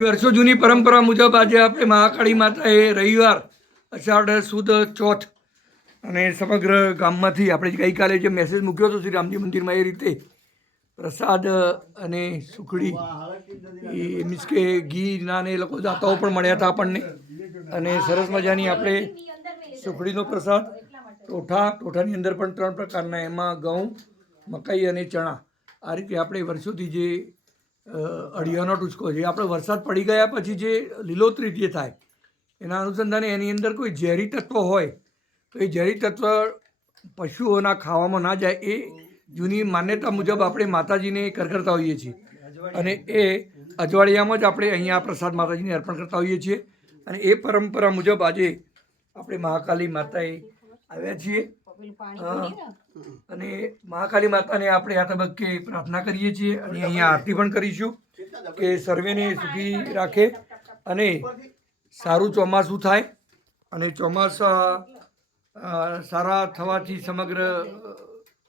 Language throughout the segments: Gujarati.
વર્ષો જૂની પરંપરા મુજબ આજે આપણે મહાકાળી માતાએ રવિવાર અષાઢ સુદ ચોથ અને સમગ્ર ગામમાંથી આપણે ગઈકાલે જે મેસેજ મૂક્યો હતો શ્રી રામજી મંદિરમાં એ રીતે પ્રસાદ અને સુખડી એ મીન્સ કે ઘીના ને એ લોકો દાતાઓ પણ મળ્યા હતા આપણને અને સરસ મજાની આપણે સુખડીનો પ્રસાદ ટોઠાની અંદર પણ 3 પ્રકારના, એમાં ઘઉં, મકાઈ અને ચણા, આ રીતે આપણે વર્ષોથી જે અળિયાનો ટૂચકો છે, આપણે વરસાદ પડી ગયા પછી જે લીલોતરી જે થાય એના અનુસંધાને એની અંદર કોઈ ઝેરી તત્વ હોય તો એ ઝેરી તત્વ પશુઓના ખાવામાં ના જાય એ જૂની માન્યતા મુજબ આપણે માતાજીને કરતા હોઈએ છીએ અને એ અજવાળિયામાં જ આપણે અહીંયા પ્રસાદ માતાજીને અર્પણ કરતા હોઈએ છીએ અને એ પરંપરા મુજબ આજે આપણે મહાકાળી માતાએ આવ્યા છીએ અને મહાકાળી માતાને આપણે આ તબક્કે પ્રાર્થના કરીએ છીએ અને અહીંયા આરતી પણ કરીશું કે સર્વેને સુખી રાખે અને સારું ચોમાસું થાય અને ચોમાસા સારા થવાથી સમગ્ર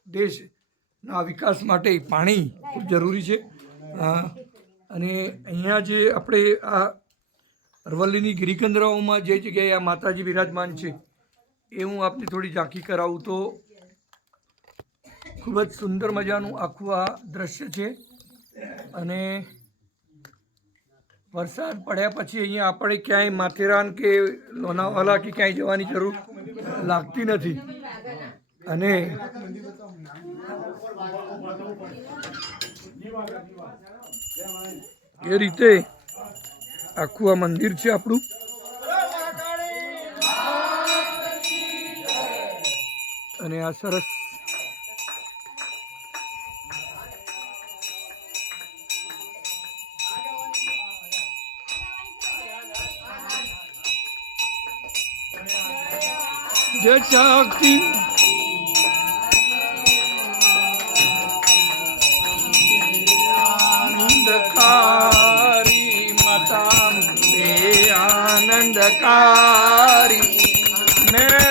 દેશના વિકાસ માટે પાણી ખૂબ જરૂરી છે અને અહીંયા જે આપણે આ અરવલ્લીની ગિરિકંદરાઓમાં જે જગ્યાએ આ માતાજી બિરાજમાન છે એ હું આપને થોડી ઝાંખી કરાવું તો ખૂબ જ સુંદર મજાનું આખું આ દ્રશ્ય છે અને વરસાદ પડ્યા પછી અહીંયા આપણે ક્યાંય માથેરાન કે લોનાવાલા કે ક્યાંય જવાની જરૂર લાગતી નથી અને એ રીતે આખું આ મંદિર છે આપણું અને આ સરસ જય શક્તિ આનંદકારી માતા આનંદકારી મેં